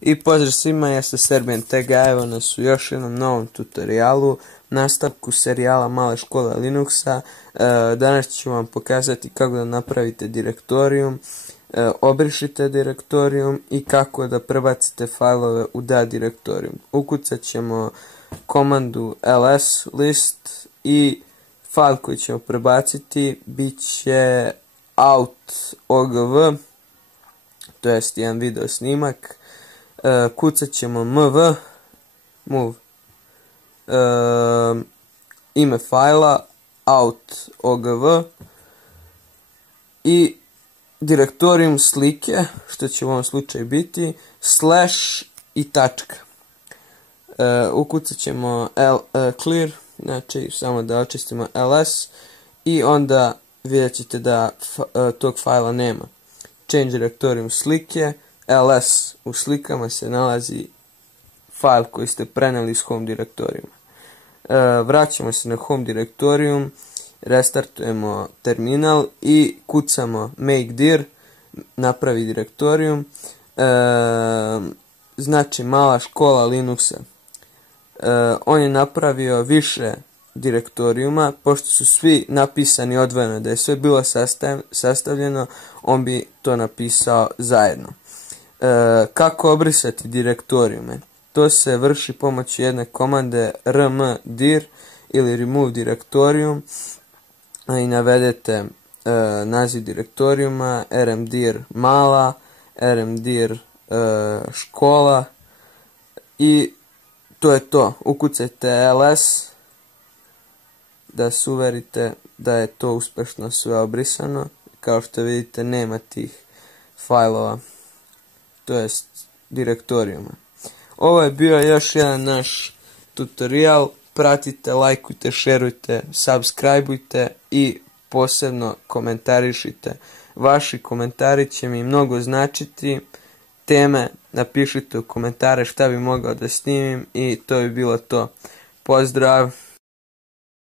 I pozdrav svima, ja sam Serbian Tega, evo nas u još jednom novom tutorialu, nastavku serijala Male škole Linuxa. Danas ću vam pokazati kako da napravite direktorijum, obrišite direktorijum i kako da prebacite fajlove u da direktorijum. Ukucat ćemo komandu ls list i fajl koji ćemo prebaciti bit će out.ogv, to jest jedan video snimak. Kucat ćemo move, ime fajla out.ogv i direktorijum slike, što će u ovom slučaju biti slash i tačka. Ukucat ćemo clear, znači samo da očistimo ls i onda vidjet ćete da tog fajla nema. Change direktorijum slike, ls u slikama se nalazi fajl koji ste preneli iz home direktorijuma. Vraćamo se na home direktorijum, restartujemo terminal i kucamo make dir, napravi direktorijum, znači mala škola Linuxa. On je napravio više direktorijuma, pošto su svi napisani odvojeno, da je sve bilo sastavljeno, on bi to napisao zajedno. Kako obrisati direktorijume? To se vrši pomoću jedne komande rmdir ili remove direktorijum i navedete naziv direktorijuma, rmdir mala, rmdir škola i to je to. Ukucajte ls da se uverite da je to uspešno sve obrisano. Kao što vidite, nema tih fajlova, to jest direktorijuma. Ovo je bio još jedan naš tutorial. Pratite, lajkujte, šerujte, subscribeujte i posebno komentarišite. Vaši komentari će mi mnogo značiti. Teme napišite u komentare šta bi mogao da snimim i to bi bilo to. Pozdrav!